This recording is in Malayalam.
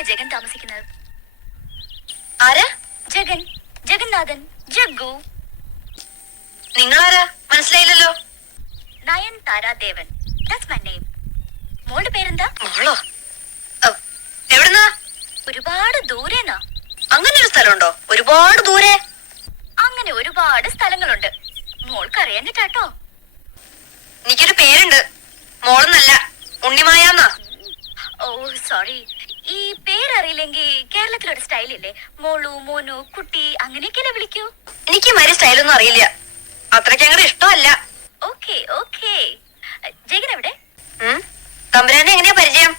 ഇവിടെയല്ലേ ജഗൻ താമസിക്കുന്നത്? ആരാ? ജഗൻ, ജഗന്നാഥൻ, ജഗ്ഗു. നിങ്ങളാരാ? മനസ്സിലായില്ലല്ലോ. നയൻതാര ദേവൻ. That's my name. മോളുടെ പേരെന്താ? മോളോ? എവിടുന്നാ? ഒരുപാട് ദൂരെന്നാ. അങ്ങനെ ഒരു സ്ഥലമുണ്ടോ? ഒരുപാട് ദൂരെ? അങ്ങനെ ഒരുപാട് സ്ഥലങ്ങളുണ്ട്. മോൾക്ക് അറിയാഞ്ഞിട്ടാട്ടോ. എനിക്കൊരു പേരുണ്ട്. മോളെന്നല്ല, ഉണ്ണിമായാന്നാ. ഓ സോറി. ഈ പേരറിയില്ലെങ്കിൽ കേരളത്തിലൊരു സ്റ്റൈലില്ലേ, മോളു, മോനു, കുട്ടി, അങ്ങനെയൊക്കെയല്ലേ വിളിക്കൂ? എനിക്ക് മാതിരി സ്റ്റൈലൊന്നും അറിയില്ല. അത്രയ്ക്ക് അങ്ങോട്ട് ഇഷ്ടമല്ല. Okay okay. ജഗൻ എവിടെ? തമ്പുരാനെ എങ്ങനെയാ പരിചയം?